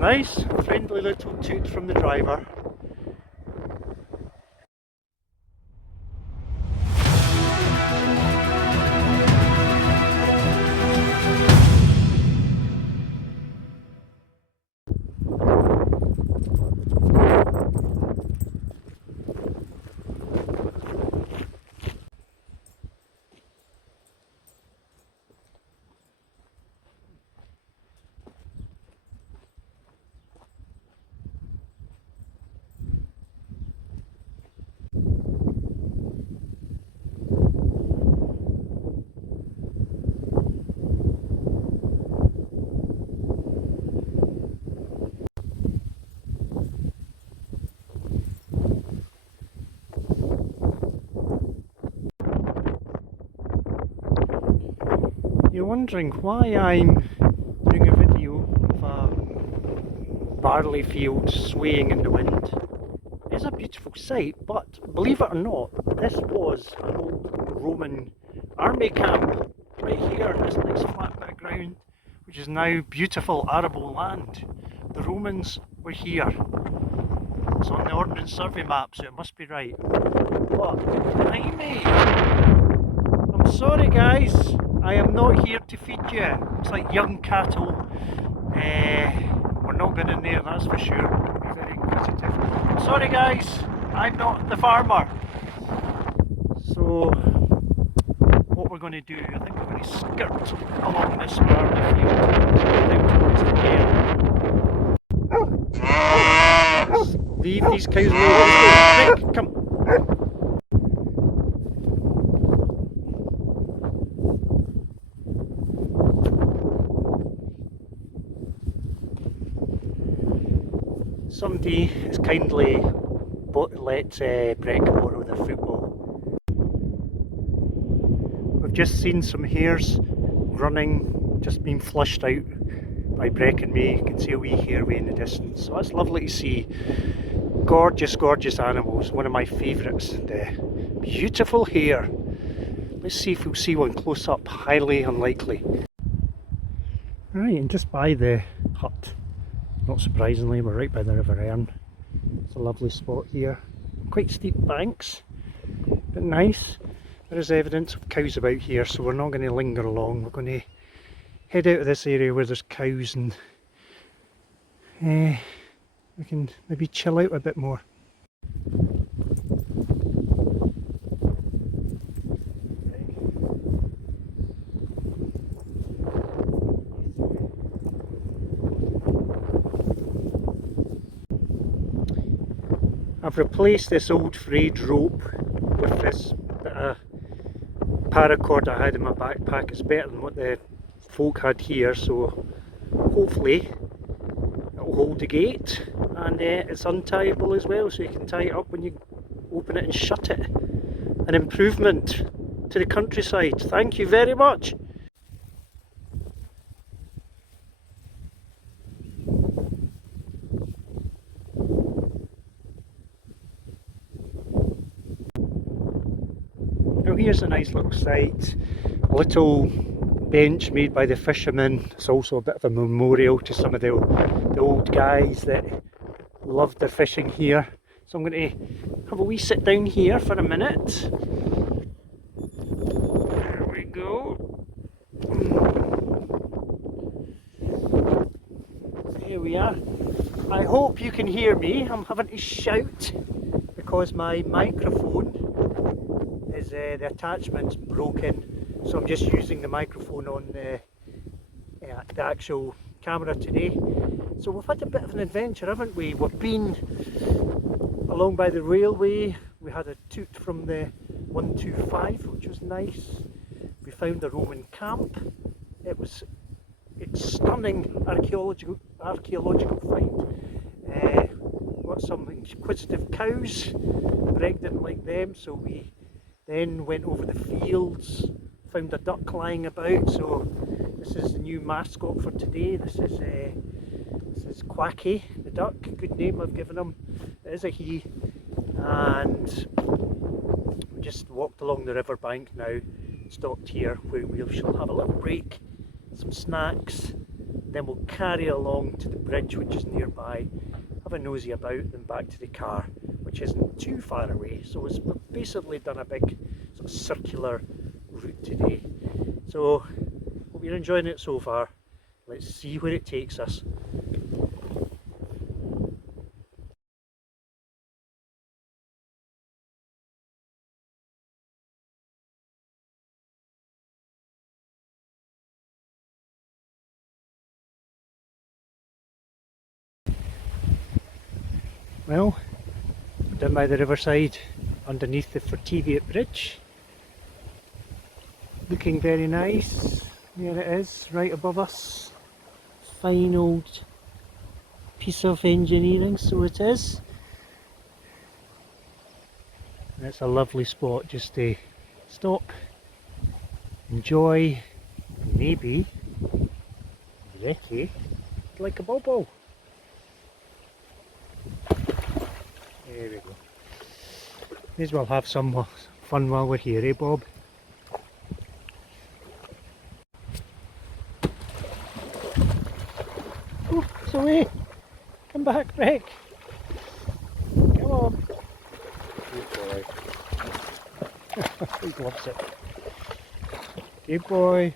nice, friendly little toot from the driver. You're wondering why I'm doing a video of a barley field swaying in the wind. It's a beautiful sight, but believe it or not, this was an old Roman army camp right here, this nice flat bit of ground, which is now beautiful arable land. The Romans were here. It's on the Ordnance Survey map, so it must be right. But behind me, I'm sorry guys, I am not here to feed you. It's like young cattle. We're not going in there, that's for sure. Be very inquisitive. Sorry guys, I'm not the farmer. So what we're going to do, I think we're going to skirt along this barley field down towards the air. Leave these cows alone. Quick, come. Somebody has kindly let Breck borrow their football. We've just seen some hares running, just being flushed out by Breck and me. You can see a wee hareway in the distance. So that's lovely to see. Gorgeous, gorgeous animals. One of my favourites. And beautiful hare. Let's see if we'll see one close up. Highly unlikely. Right, and just by the hut, not surprisingly, we're right by the River Erne. It's a lovely spot here. Quite steep banks, but nice. There is evidence of cows about here, so we're not going to linger along. We're going to head out of this area where there's cows and we can maybe chill out a bit more. I've replaced this old frayed rope with this bit of paracord I had in my backpack. It's better than what the folk had here, so hopefully it'll hold the gate, and it's untieable as well, so you can tie it up when you open it and shut it. An improvement to the countryside. Thank you very much. Now here's a nice little site, a little bench made by the fishermen. It's also a bit of a memorial to some of the old guys that loved their fishing here. So I'm going to have a wee sit down here for a minute. There we go. Here we are. I hope you can hear me. I'm having to shout because my microphone is the attachment's broken, so I'm just using the microphone on the actual camera today. So we've had a bit of an adventure, haven't we? We've been along by the railway. We had a toot from the 125, which was nice. We found a Roman camp. It's stunning archaeological find. Got some inquisitive cows. Breck didn't like them, so we then went over the fields, found a duck lying about. So this is the new mascot for today. This is Quacky the duck. Good name I've given him. It is a he. And we just walked along the riverbank now, stopped here where we shall have a little break, some snacks, Then we'll carry along to the bridge which is nearby, have a nosy about, then back to the car, which isn't too far away. So we've basically done a big sort of circular route today. So hope you're enjoying it so far. Let's see where it takes us. Well, down by the riverside underneath the Forteviot Bridge. Looking very nice. There it is, right above us. Fine old piece of engineering, so it is. And it's a lovely spot just to stop, enjoy, maybe recce like a bobo. There we go. May as well have some fun while we're here, eh Bob? Oh, it's away! Come back, Rick! Come on! Good boy. He loves it. Good boy.